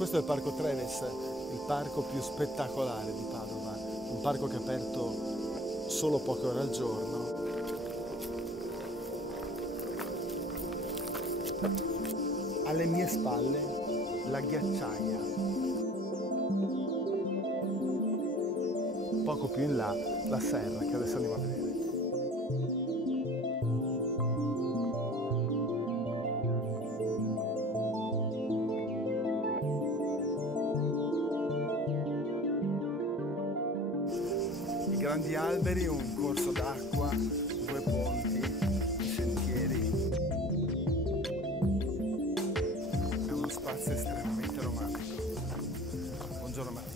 Questo è il Parco Treves, il parco più spettacolare di Padova, un parco che è aperto solo poche ore al giorno. Alle mie spalle la ghiacciaia. Poco più in là la serra che adesso andiamo a vedere. I grandi alberi, un corso d'acqua, due ponti, sentieri. È uno spazio estremamente romantico. Buongiorno Matteo.